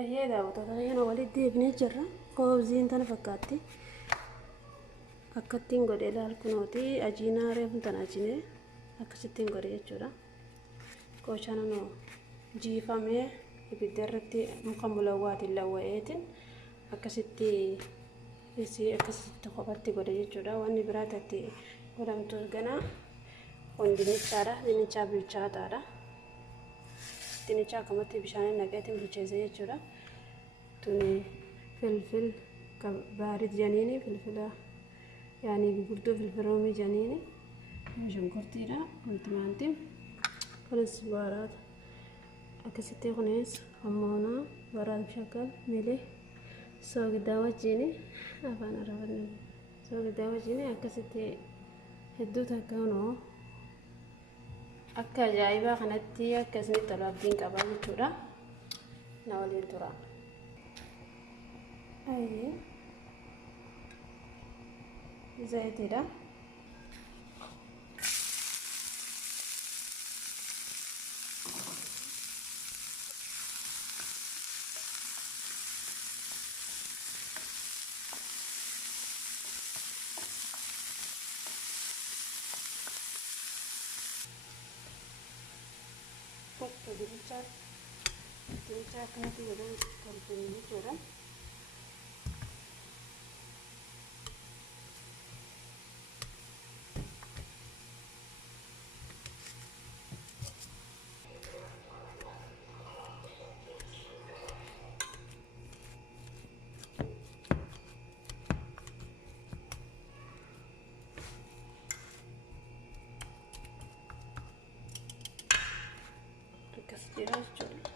Ayyee daawwattoota yana walitti deebinee jirra. Koobziin tana fakkaatti. Akkattiin godhee ilaalu kunooti ajiinaa reefu tana ajinee akkasittiin godhee jechuudha. Qooshaan nuu jiifamee ibidda irratti muka mulawwaatiin lawwa'eetiin akkasitti qophatti godhe jechuudha. Wanni biraatti godhamtu ganaa dinnichaadha. Dinnichaa bilchaataadha. Dinnichaa akkamatti bishaaniin naqeetiin bilcheessee jechuudha. Tuni filfil baarit janiini filfila yaani gurguddoo filfiloomii janiini shunkurtiidha. Multimaantiin kunis baaraata akkasitti kunis hammoonaa baraat shakkal milee soogiddaa wajjini afaan arabanni soogiddaa wajjini akkasitti hedduu takka hunoo akka ajaa'ibaa kanatti akkasni tola abdiin qabaa jechuudha. Na waliin tura. Ayyee zayitiidha. Dinnichaa akkanatti godhan tolfanii jechuudha. Akkas jira jechuudha.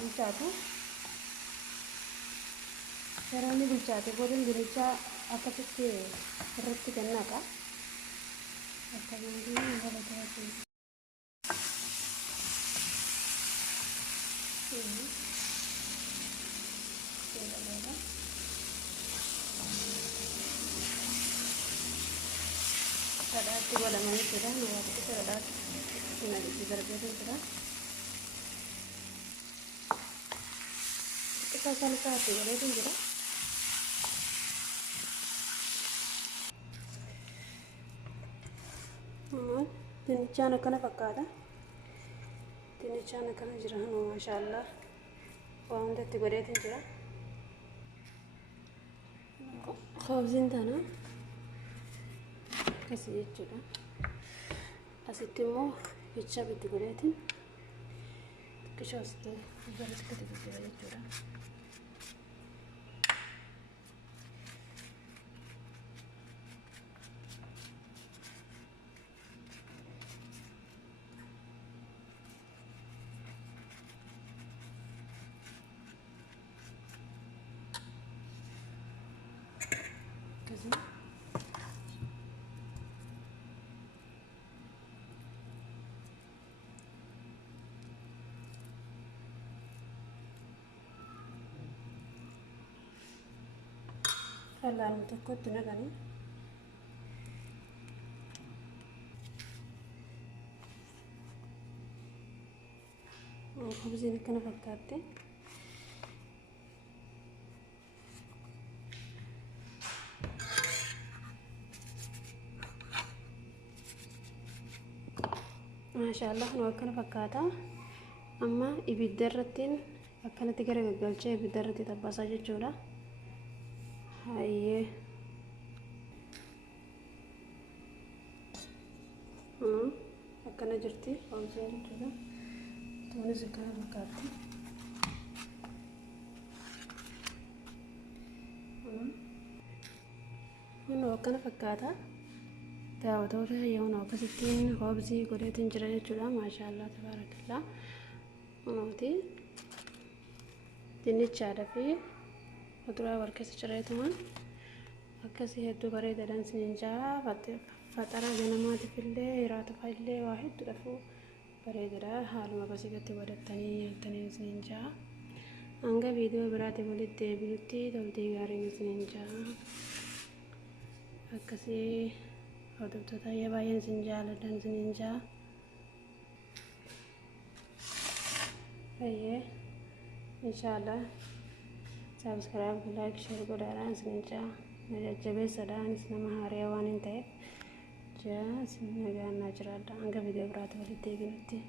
Bilchaatu yeroo bilchaate booddeen dinnichaa akkasitti irratti kennaqa akkamitti bal'ataa sadhaatti godhamanii jira. Nuwaatti sadhaatti dinagdee gargaaruu jira. Kita salsati boleh tunjuk. Dinnichaan akkana fakkaata. Dinnichaan akkana jira. Maashaallah waan hundatti godheetiin jira. Koobziin tana akkasii jechuudha. Asitti immoo bichaa bitti godheetiin xiqqishoo asitti barreessite jira jechuudha. Fallaan tokkotti naqanii koobziin akkana fakkaatti. Maashaallah nu akkana fakkaata. amma ibidda irrattiin akkanatti gara gaggalchee ibidda irratti tabbaasaa jechuudha. Hayyee akkana jirti foonsaa jechuudha. Tuunis akkana fakkaatti. Akkana fakkaata. Daawwattoota yoon akkasittiin hoobsii godheetiin jira jechuudha. Maashaallah tabaarakallaa. Kunuuti dinnichaadhaa fi fuduraa wal keessa cireetumaan akkasii hedduu bareedaadhaan isiniin jaa. Faxara ganamaatiif illee hiraatuuf illee waa hedduudhaaf bareedaadha. Haaluma basiirratti godhattanii nyaatanii isiniin jaa. Hanga viidiyoo biraatti walitti deebinutti toltii gaariin isiniin jaa. Akkasii hordoftoota baay'een isin jaalladhan isiniin jaa. Inshallah subscribe, like, share godhaadhaan isiniin jaa. Jajjabeessadhaanis nama haaraa waan hin ta'eef jaa isin nagaan naa jiraadha. Hanga viidiyoo biraatti walitti deebinutti.